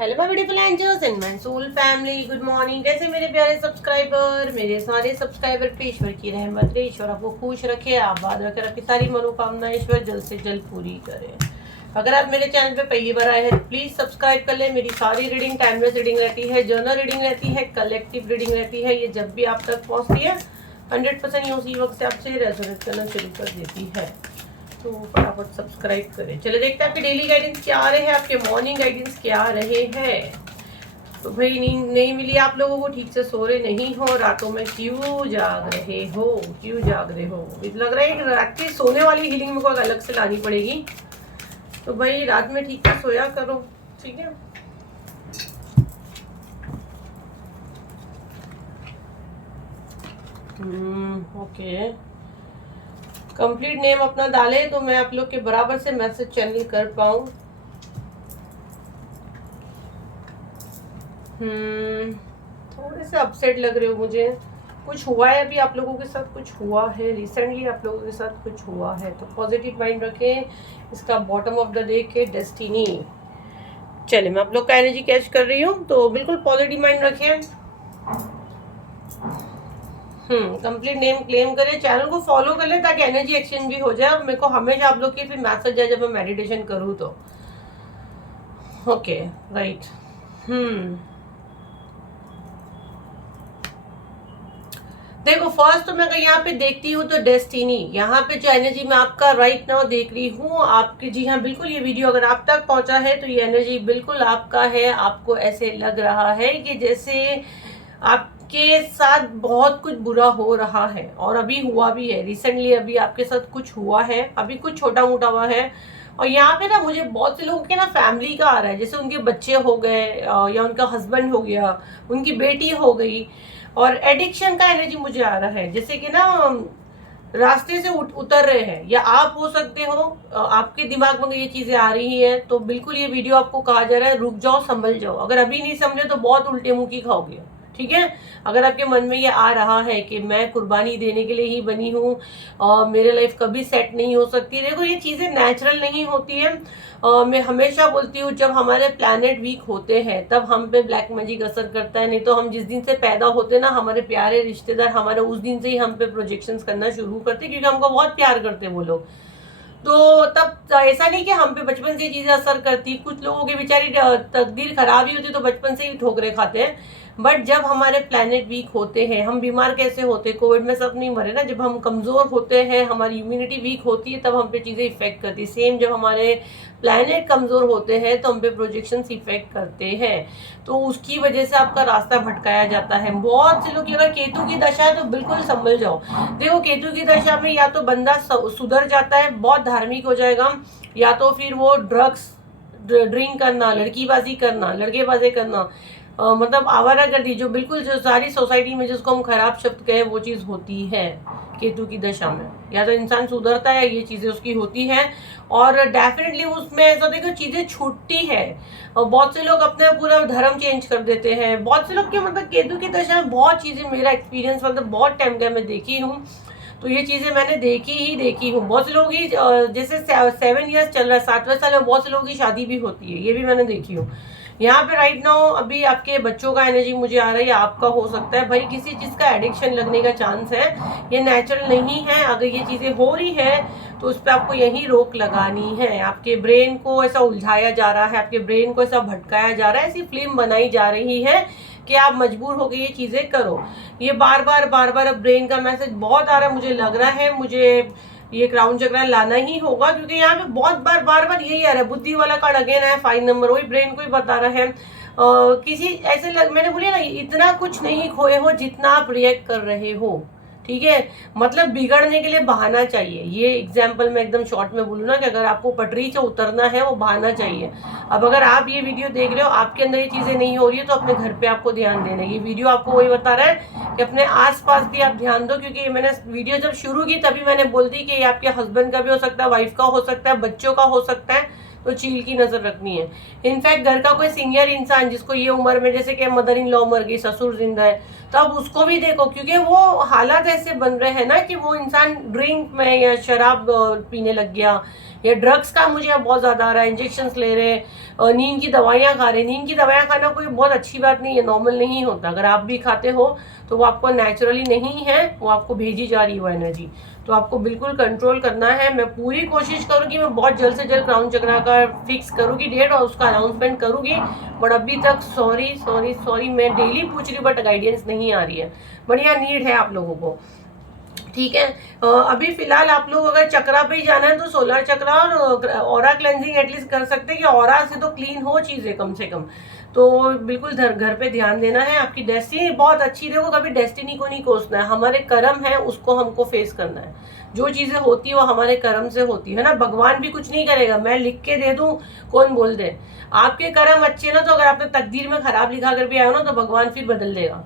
Hello my beautiful angels and my soul family, good morning. कैसे मेरे प्यारे subscriber, मेरे सारे सब्सक्राइबर पे ईश्वर की रहमत रहे, ईश्वर आपको खुश रखे, आबाद रखे, आपकी सारी मनोकामना ईश्वर जल्द से जल्द पूरी करे। अगर आप मेरे चैनल पे पहली बार आए हैं प्लीज सब्सक्राइब कर ले। मेरी सारी रीडिंग टाइमलेस रीडिंग रहती है, जर्नल रीडिंग रहती है, कलेक्टिव रीडिंग रहती है। ये जब भी आप तक पहुंचती है 100% उसी वक्त से आपसे रेजोनेट करना शुरू कर देती है। तो फटाफट सब्सक्राइब करें। चले देखते हैं आपके डेली गाइडेंस क्या आ रहे हैं, आपके मॉर्निंग गाइडेंस क्या आ रहे हैं। तो भाई नींद नहीं मिली आप लोगों को, ठीक से सो रहे नहीं हो, रातों में क्यों जाग रहे हो, क्यों जाग रहे हो। मुझे लग रहा है कि रात की सोने वाली हीलिंग मेरे को अलग से लानी पड़ेगी। तो भाई रात में ठीक से सोया करो, ठीक है। ओके, कंप्लीट नेम अपना डाले तो मैं आप लोग के बराबर से मैसेज चैनल कर पाऊँ। थोड़े से अपसेट लग रहे हो मुझे। कुछ हुआ है अभी आप लोगों के साथ, कुछ हुआ है रिसेंटली आप लोगों के साथ कुछ हुआ है, तो पॉजिटिव माइंड रखें। इसका बॉटम ऑफ द डे के डेस्टिनी। चले मैं आप लोग का एनर्जी कैच कर रही हूँ, तो बिल्कुल पॉजिटिव माइंड रखें। कंप्लीट नेम क्लेम करें, चैनल को फॉलो कर ले ताकि एनर्जी एक्सचेंज भी हो जाए। और मेरे को हमेशा आप लोग की फिर मैसेज है जब मैं मेडिटेशन करूँ तो। Okay right. देखो फर्स्ट तो मैं अगर यहाँ पे देखती हूँ तो डेस्टिनी, यहाँ पे जो एनर्जी मैं आपका राइट नाउ देख रही हूँ आपकी, जी हाँ बिल्कुल, ये वीडियो अगर आप तक पहुंचा है तो ये एनर्जी बिल्कुल आपका है। आपको ऐसे लग रहा है कि जैसे आपके साथ बहुत कुछ बुरा हो रहा है, और अभी हुआ भी है रिसेंटली, अभी आपके साथ कुछ हुआ है, अभी कुछ छोटा मोटा हुआ है। और यहाँ पे ना मुझे बहुत से लोगों के ना फैमिली का आ रहा है, जैसे उनके बच्चे हो गए या उनका हस्बैंड हो गया, उनकी बेटी हो गई। और एडिक्शन का एनर्जी मुझे आ रहा है, जैसे कि ना रास्ते से उतर रहे हैं, या आप हो सकते हो। आपके दिमाग में ये चीजें आ रही है तो बिल्कुल ये वीडियो आपको कहा जा रहा है रुक जाओ, संभल जाओ। अगर अभी नहीं समझे तो बहुत उल्टे मुंह की खाओगे, ठीक है। अगर आपके मन में ये आ रहा है कि मैं कुर्बानी देने के लिए ही बनी हूँ और मेरे लाइफ कभी सेट नहीं हो सकती, देखो ये चीजें नेचुरल नहीं होती है। मैं हमेशा बोलती हूँ जब हमारे प्लैनेट वीक होते हैं तब हम पे ब्लैक मैजिक असर करता है। नहीं तो हम जिस दिन से पैदा होते ना, हमारे प्यारे रिश्तेदार हमारे उस दिन से ही हम पे प्रोजेक्शंस करना शुरू करते, क्योंकि हमको बहुत प्यार करते वो लोग। तो तब ऐसा नहीं कि हम पे बचपन से ये चीजें असर करती, कुछ लोगों की बेचारी तकदीर खराब ही होती तो बचपन से ही ठोकरे खाते हैं। बट जब हमारे प्लैनेट वीक होते हैं, हम बीमार कैसे होते, कोविड में सब नहीं मरे ना, जब हम कमजोर होते हैं, हमारी इम्यूनिटी वीक होती है, तब हम पे चीजें इफेक्ट करती है। सेम जब हमारे प्लैनेट कमजोर होते हैं तो हम पे प्रोजेक्शन इफेक्ट करते हैं, तो उसकी वजह से आपका रास्ता भटकाया जाता है। बहुत से लोग, अगर केतु की दशा है तो बिल्कुल संभल जाओ। देखो केतु की दशा में या तो बंदा सुधर जाता है, बहुत धार्मिक हो जाएगा, या तो फिर वो ड्रग्स ड्रिंक करना, लड़कीबाजी करना, लड़केबाजी करना, मतलब आवारागर्दी, जो बिल्कुल जो सारी सोसाइटी में जिसको हम खराब शब्द कहे वो चीज होती है केतु की दशा में। या तो इंसान सुधरता है, ये चीजें उसकी होती हैं, और डेफिनेटली उसमें ऐसा देखो चीजें छूटती है। और बहुत से लोग अपने पूरा धर्म चेंज कर देते हैं, बहुत से लोग के मतलब केतु की दशा में बहुत चीजें, मेरा एक्सपीरियंस मतलब बहुत टाइम का मैं देखी हूँ, तो ये चीजें मैंने देखी हूँ। बहुत से लोगों की जैसे 7 ईयर्स चल रहा है, 7वें साल में बहुत से लोगों की शादी भी होती है, ये भी मैंने देखी हूँ। यहाँ पे राइट नाउ अभी आपके बच्चों का एनर्जी मुझे आ रही है, आपका हो सकता है भाई किसी चीज का एडिक्शन लगने का चांस है। ये नेचुरल नहीं है, अगर ये चीजें हो रही है तो उस पर आपको यही रोक लगानी है। आपके ब्रेन को ऐसा उलझाया जा रहा है, आपके ब्रेन को ऐसा भटकाया जा रहा है, ऐसी फिल्म बनाई जा रही है कि आप मजबूर हो गए ये चीजें करो। ये बार बार अब ब्रेन का मैसेज बहुत आ रहा है, मुझे लग रहा है मुझे ये क्राउन चक्र लाना ही होगा, क्योंकि यहाँ पे बहुत बार यही आ रहा है। बुद्धि वाला कार्ड अगेन है, 5 नंबर, वही ब्रेन को ही बता रहा है। किसी ऐसे मैंने बोली ना, इतना कुछ नहीं खोए हो जितना आप रिएक्ट कर रहे हो, ठीक है। मतलब बिगड़ने के लिए बहाना चाहिए। ये एग्जाम्पल मैं एकदम शॉर्ट में बोलूँ ना, कि अगर आपको पटरी से उतरना है वो बहाना चाहिए। अब अगर आप ये वीडियो देख रहे हो, आपके अंदर ये चीजें नहीं हो रही है, तो अपने घर पे आपको ध्यान देना है। ये वीडियो आपको वही बता रहा है कि अपने आसपास भी आप ध्यान दो, क्योंकि मैंने वीडियो जब शुरू की तभी मैंने बोल दी कि ये आपके हस्बैंड का भी हो सकता है, वाइफ का हो सकता है, बच्चों का हो सकता है, तो चील की नजर रखनी है। इनफैक्ट घर का कोई सीनियर इंसान जिसको ये उम्र में, जैसे कि मदर इन लॉ मर गई, ससुर जिंदा है, तो अब उसको भी देखो, क्योंकि वो हालात ऐसे बन रहे हैं ना कि वो इंसान ड्रिंक में या शराब पीने लग गया, या ड्रग्स का मुझे अब बहुत ज़्यादा आ रहा है, इंजेक्शन ले रहे हैं, नींद की दवाइयाँ खा रहे हैं। नींद की दवाइयाँ खाना कोई बहुत अच्छी बात नहीं है, नॉर्मल नहीं होता। अगर आप भी खाते हो तो वो आपको नेचुरली नहीं है, वो आपको भेजी जा रही हो एनर्जी, तो आपको बिल्कुल कंट्रोल करना है। मैं पूरी कोशिश करूँगी, मैं बहुत जल्द से जल्द क्राउन चक्रा का फिक्स करूँगी डेट और उसका अनाउंसमेंट करूँगी, बट अभी तक सॉरी मैं डेली पूछ रही हूँ बट गाइडेंस नहीं आ रही है। बढ़िया नीड है आप लोगों को, ठीक है। अभी फिलहाल आप लोग अगर चक्रा पे ही जाना है तो सोलर चक्रा और ऑरा क्लेंजिंग एटलीस्ट कर सकते हैं कि ऑरा से तो क्लीन हो चीज़ें कम से कम। तो बिल्कुल घर पे ध्यान देना है। आपकी डेस्टिनी बहुत अच्छी, देखो कभी डेस्टिनी को नहीं कोसना है, हमारे कर्म है उसको हमको फेस करना है। जो चीज़ें होती है वो हमारे कर्म से होती है ना, भगवान भी कुछ नहीं करेगा, मैं लिख के दे दूं कौन बोल दे। आपके कर्म अच्छे ना, तो अगर आपने तकदीर में खराब लिखा कर भी आए हो ना, तो भगवान फिर बदल देगा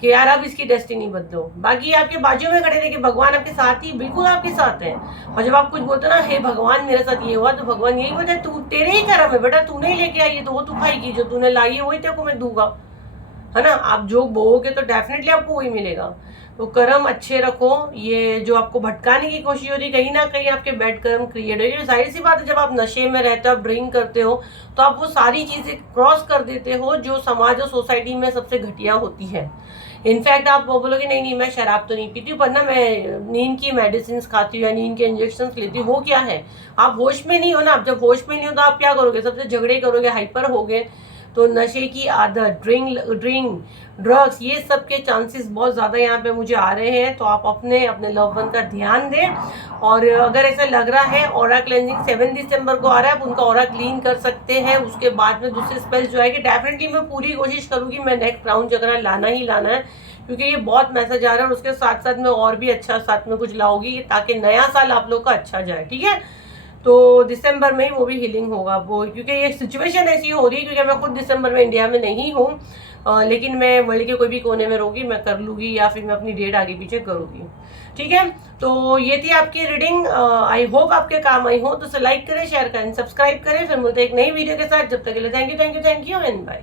कि यार अब इसकी डेस्टिनी बदलो। बाकी आपके बाजू में खड़े रहे कि भगवान आपके साथ ही, बिल्कुल आपके साथ है। और जब आप कुछ बोलते हो ना, हे भगवान मेरे साथ ये हुआ, तो भगवान यही बोलते हैं तू, तेरे ही कर्म है बेटा, तूने ही लेके आई है तो वो तू खाएगी, जो तूने लाई है वही तेरे को मैं दूंगा, है ना। आप जो बोओगे तो डेफिनेटली आपको वही मिलेगा। तो कर्म अच्छे रखो। ये जो आपको भटकाने की कोशिश हो रही है, कहीं ना कहीं आपके बैड कर्म क्रिएट हो रही है। जाहिर सी बात है, जब आप नशे में रहते हो, आप ड्रिंक करते हो, तो आप वो सारी चीजें क्रॉस कर देते हो जो समाज और सोसाइटी में सबसे घटिया होती है। इनफैक्ट आप वो बोलोगे नहीं नहीं मैं शराब तो नहीं पीती हूँ, पर ना मैं नींद की मेडिसिन खाती हूँ या नींद के इंजेक्शन लेती हूँ। वो क्या है, आप होश में नहीं हो ना। आप जब होश में नहीं हो तो आप क्या करोगे, सबसे झगड़े करोगे, हाइपर होगे। तो नशे की आदत, ड्रिंक, ड्रग्स, ये सब के चांसेस बहुत ज़्यादा यहाँ पे मुझे आ रहे हैं। तो आप अपने लव वन का ध्यान दें। और अगर ऐसा लग रहा है, ऑरा क्लेंजिंग 7 दिसंबर को आ रहा है, आप उनका ऑरा क्लीन कर सकते हैं। उसके बाद में दूसरे स्पेल्स जो है कि डेफिनेटली मैं पूरी कोशिश करूँगी, मैं नेक्स्ट क्राउन चक्रा लाना ही लाना है, क्योंकि ये बहुत मैसेज आ रहा है। और उसके साथ साथ मैं और भी अच्छा साथ में कुछ लाऊंगी ताकि नया साल आप लोग का अच्छा जाए, ठीक है। तो दिसंबर में ही वो भी हीलिंग होगा वो, क्योंकि ये सिचुएशन ऐसी हो रही है, क्योंकि मैं खुद दिसंबर में इंडिया में नहीं हूँ, लेकिन मैं वर्ल्ड के कोई भी कोने में रहूँगी, मैं कर लूँगी या फिर मैं अपनी डेट आगे पीछे करूँगी, ठीक है। तो ये थी आपकी रीडिंग, आई होप आपके काम आई हो। तो लाइक करें, शेयर करें, सब्सक्राइब करें। फिर मिलते हैं एक नई वीडियो के साथ। जब तक के लिए थैंक यू एंड बाय।